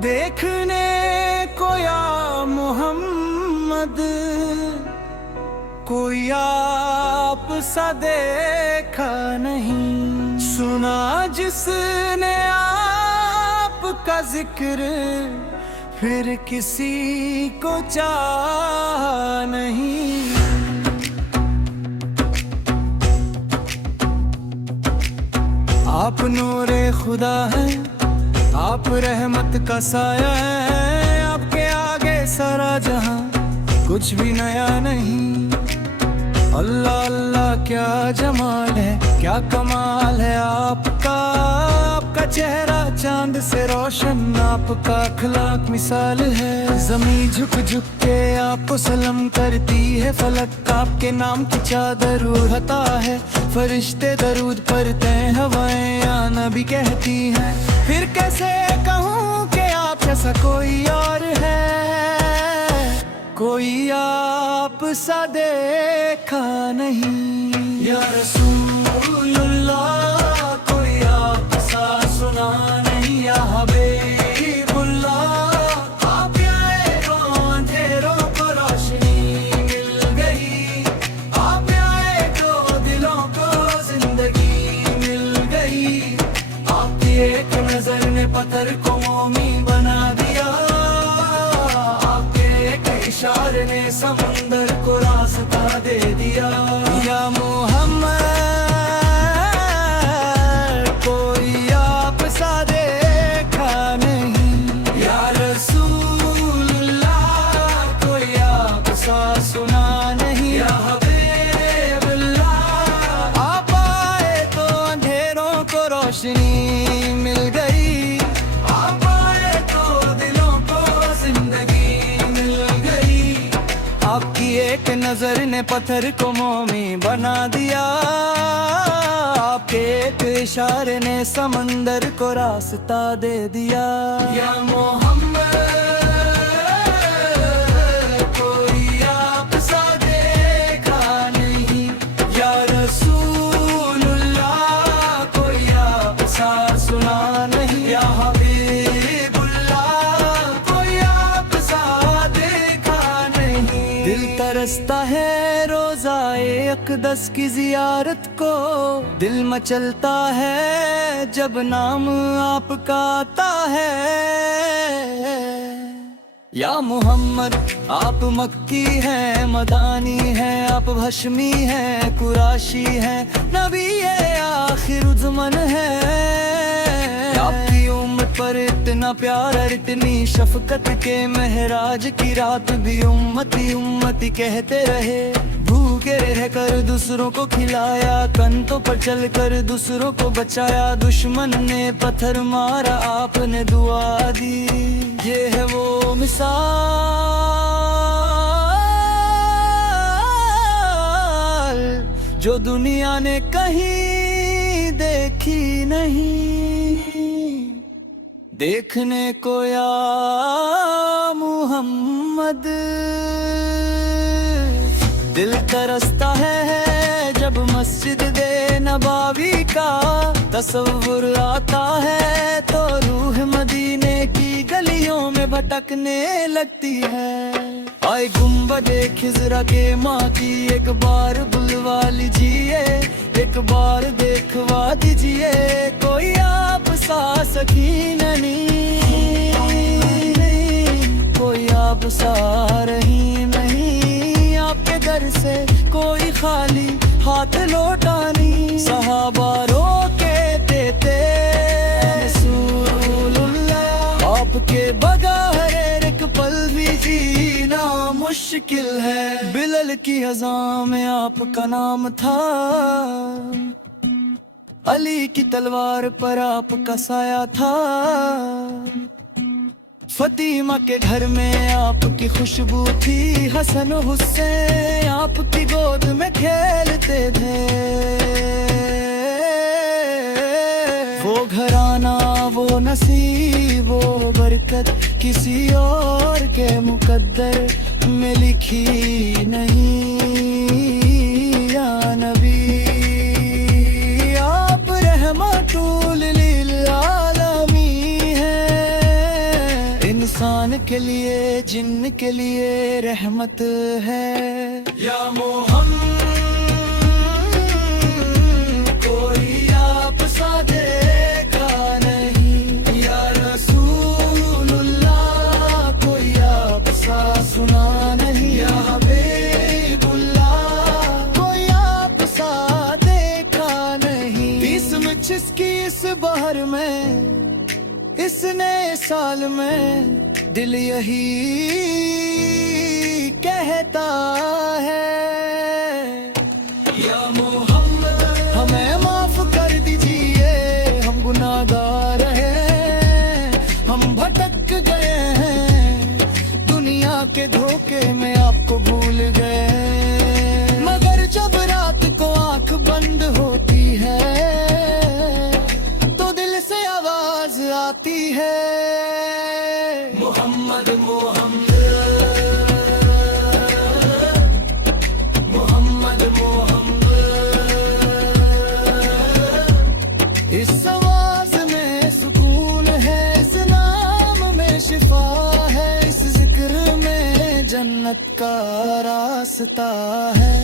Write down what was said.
देखने को या मोहम्मद कोई आप सा देखा नहीं। सुना जिसने आपका जिक्र फिर किसी को चाहा नहीं। आप नूरे खुदा है, आप रहमत का साया है। आपके आगे सारा जहां कुछ भी नया नहीं। अल्लाह अल्लाह क्या जमाल है, क्या कमाल है आपका। आपका चेहरा चांद से रोशन, आपका अखलाक मिसाल है। ज़मीं झुक झुक के आपको सलाम करती है फलक। आपके नाम की चादर उड़ता है, फरिश्ते दरूद पढ़ते हैं, हवाएं या नबी कहती हैं। फिर कैसे कहूँ कि आप जैसा कोई और है, कोई आप सा देखा नहीं। या रसूलुल्लाह कोई आप सा सुना नहीं। या हबीबुल्लाह आप आए तो अंधेरों को रोशनी मिल गई। आप आए तो दिलों को जिंदगी मिल गई। आपकी एक नजर ने पत्थर को मोमी बना दिया। इशारे ने समंदर को रास्ता दे दिया। या मोहम्मद कोई आप सा देखा नहीं। या रसूलुल्लाह कोई आप सा सुना नहीं। या हबीबुल्लाह आप आए तो अंधेरों को रोशनी मिल गई। आप आए तो दिलों को जिंदगी। आपकी एक नजर ने पत्थर को मोमी बना दिया। आपके एक इशारे ने समंदर को रास्ता दे दिया। या मोहम्मद कोई आप सा देखा नहीं। या रसूलुल्लाह कोई आप सा सुना नहीं। या दिल तरसता है रोज़ाए अक़दस की ज़ियारत को। दिल मचलता है जब नाम आपका आता है। या मोहम्मद आप मक्की हैं, मदानी हैं, आप हशमी हैं, कुराशी हैं, नबी आखिर ज़मान है। आपकी उम्मत पर इतना प्यार और इतनी शफकत के महराज की रात भी उम्मती उम्मती कहते रहे। भूखे रह कर दूसरों को खिलाया, कंधों पर चल कर दूसरों को बचाया। दुश्मन ने पत्थर मारा, आपने दुआ दी। ये है वो मिसाल जो दुनिया ने कहीं देखी नहीं। देखने को या मुहम्मद दिल तरसता है जब मस्जिद दे नबावी का तस्वुर आता है। तो रूह मदीने की गलियों में भटकने लगती है। आए गुंबदे खिजरा के माँ की एक बार बुलवा लीजिए, एक बार देखवा दीजिए। कोई आप सा सकीन नहीं, कोई आप सा रहीम नहीं। आपके दर से कोई खाली हाथ लौटा नहीं। सहाबा रो के देते रसूलुल्लाह आपके बगैर एक पल भी जीना मुश्किल है। बिलल की अज़ां में आपका नाम था, अली की तलवार पर आपका साया था। फतीमा के घर में आपकी खुशबू थी। हसन हुसैन आपकी गोद में खेलते थे। वो घराना, वो नसीब, वो बरकत किसी और के मुकद्दर में लिखी नहीं। या नबी आप रहमतुल लिल आलमीन हैं। के लिए जिन्न के लिए रहमत है। या मोहम्मद कोई आप सा देखा नहीं, या रसूलुल्लाह कोई आप सा सुना नहीं, या हबीबुल्लाह कोई आप सा देखा नहीं। 30 में जिसकी इस बहर में इस नए साल में दिल यही कहता है, या मोहम्मद हमें माफ कर दीजिए, हम गुनाहगार हैं, हम भटक गए हैं, दुनिया के धोखे में आपको भूल गए। मगर जब रात को आंख बंद होती है तो दिल से आवाज आती है, मोहम्मद मोहम्मद मोहम्मद मोहम्मद। इस आवाज में सुकून है, इस नाम में शिफा है, इस जिक्र में जन्नत का रास्ता है।